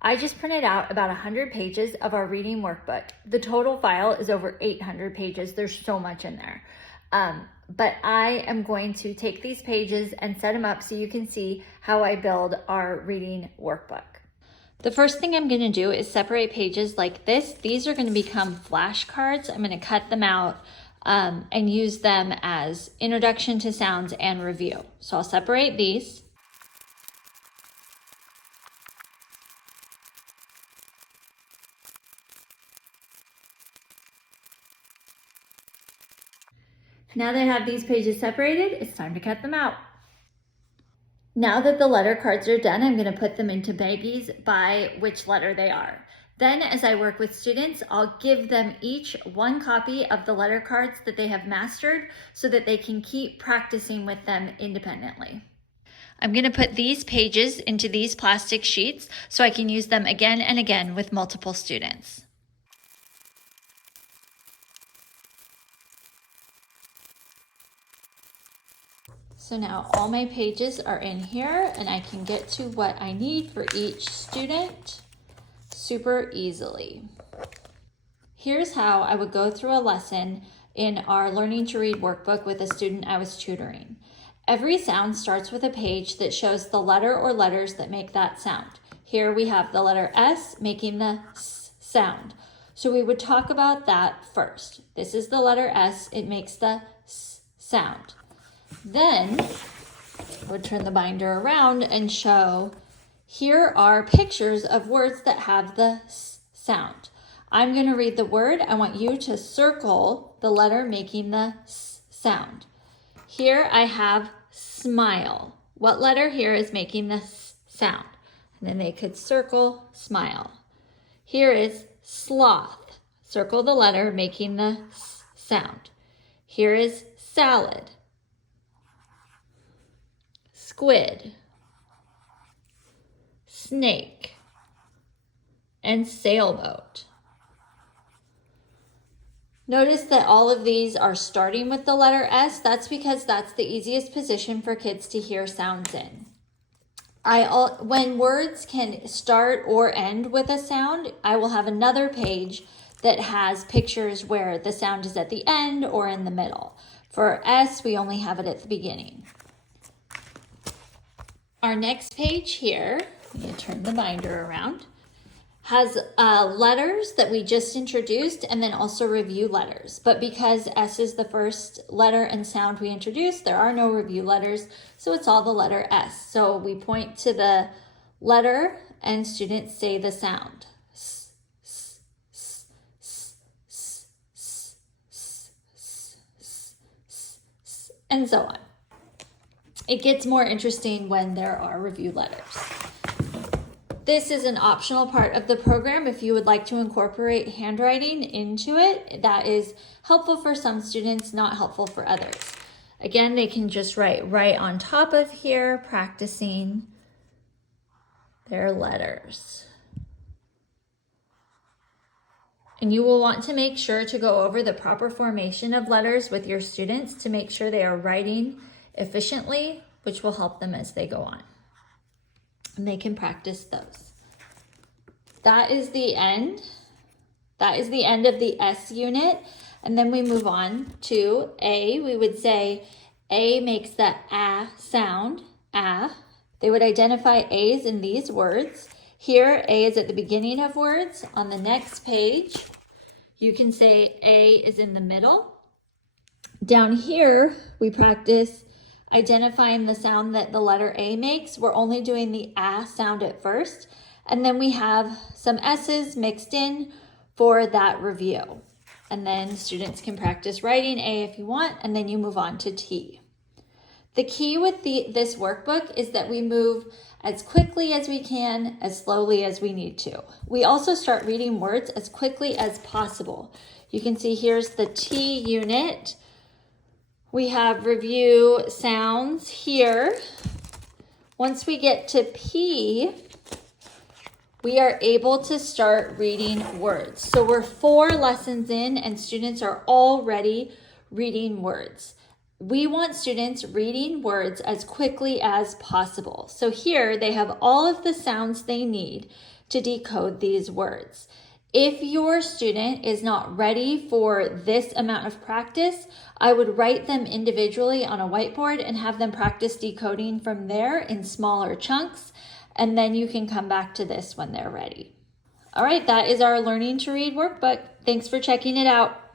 I just printed out about 100 pages of our reading workbook. The total file is over 800 pages. There's so much in there. But I am going to take these pages and set them up so you can see how I build our reading workbook. The first thing I'm going to do is separate pages like this. These are going to become flashcards. I'm going to cut them out and use them as introduction to sounds and review. So I'll separate these. Now that I have these pages separated, it's time to cut them out. Now that the letter cards are done, I'm going to put them into baggies by which letter they are. Then as I work with students, I'll give them each one copy of the letter cards that they have mastered so that they can keep practicing with them independently. I'm going to put these pages into these plastic sheets so I can use them again and again with multiple students. So now all my pages are in here and I can get to what I need for each student super easily. Here's how I would go through a lesson in our Learning to Read workbook with a student I was tutoring. Every sound starts with a page that shows the letter or letters that make that sound. Here we have the letter S making the S sound. So we would talk about that first. This is the letter S, it makes the S sound. Then we'll turn the binder around and show, here are pictures of words that have the S sound. I'm going to read the word. I want you to circle the letter making the S sound. Here I have smile. What letter here is making the S sound? And then they could circle smile. Here is sloth. Circle the letter making the S sound. Here is salad. Squid, snake, and sailboat. Notice that all of these are starting with the letter S. That's because that's the easiest position for kids to hear sounds in. When words can start or end with a sound, I will have another page that has pictures where the sound is at the end or in the middle. For S, we only have it at the beginning. Our next page here, let me turn the binder around, has letters that we just introduced and then also review letters. But because S is the first letter and sound we introduced, there are no review letters, so it's all the letter S. So we point to the letter and students say the sound. S, s, s, s, s, s, s, s, s, s, and so on. It gets more interesting when there are review letters. This is an optional part of the program if you would like to incorporate handwriting into it. That is helpful for some students, not helpful for others. Again, they can just write right on top of here, practicing their letters. And you will want to make sure to go over the proper formation of letters with your students to make sure they are writing efficiently, which will help them as they go on. And they can practice those. That is the end. That is the end of the S unit. And then we move on to A. We would say A makes the A sound, A. They would identify A's in these words. Here, A is at the beginning of words. On the next page, you can say A is in the middle. Down here, we practice identifying the sound that the letter A makes. We're only doing the A sound at first. And then we have some S's mixed in for that review. And then students can practice writing A if you want, and then you move on to T. The key with this workbook is that we move as quickly as we can, as slowly as we need to. We also start reading words as quickly as possible. You can see here's the T unit. We have review sounds here. Once we get to P, we are able to start reading words. So we're 4 lessons in and students are already reading words. we want students reading words as quickly as possible. So here they have all of the sounds they need to decode these words. If your student is not ready for this amount of practice, I would write them individually on a whiteboard and have them practice decoding from there in smaller chunks, and then you can come back to this when they're ready. All right, that is our Learning to Read workbook. Thanks for checking it out.